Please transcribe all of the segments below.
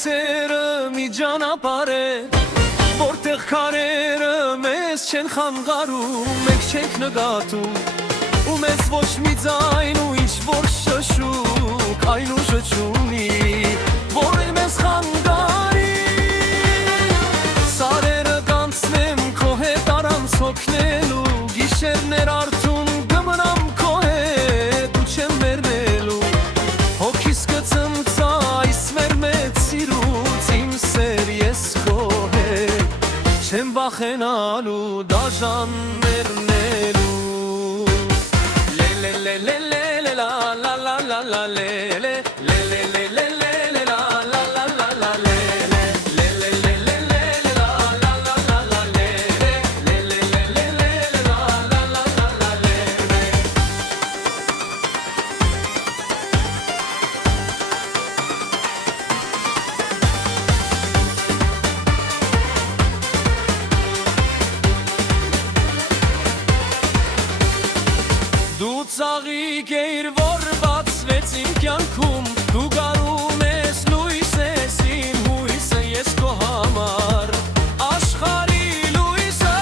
սերը մի ճանապարհ է, որտեղ քարերը մեզ չեն խանգարում, մենք չենք նկատում, ու մեզ ոչ մի ձայն ու ինչ որ շշուկ այն ուժը չունի, որ մեզ խանգարի։ Սարերը կանցնեմ քո հետ առանց հոգնելու, գիշերներ արթուն կմնամ քո հետ ու չեմ մեռնելու, հոգիս կծնծա այս մեր մեծ սիրուց, իմ սեր ես քո հետ չեմ վախենալու դաժան մեռնելու։ Le le le la la la la la le le le le le le le la la la la la le le le le le le la la la la la le le le le le le la la la la la le Դու ծաղիկ էիր, որ բացվեց իմ կյանքում, դու գարում ես լույս ես, իմ հույսը ես քո համար, աշխարհի լույսը։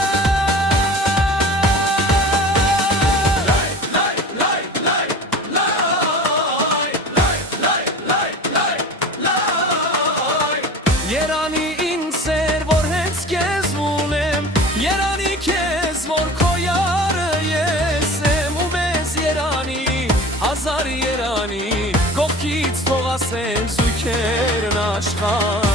Երանի ինձ էր, որ հենց քեզ ունեմ, երանի քեզ, որ քո յարը ես եմ, ու մեզ երանի, հազար երանի, կողքից թող ասեն զույգերն աշխարհ։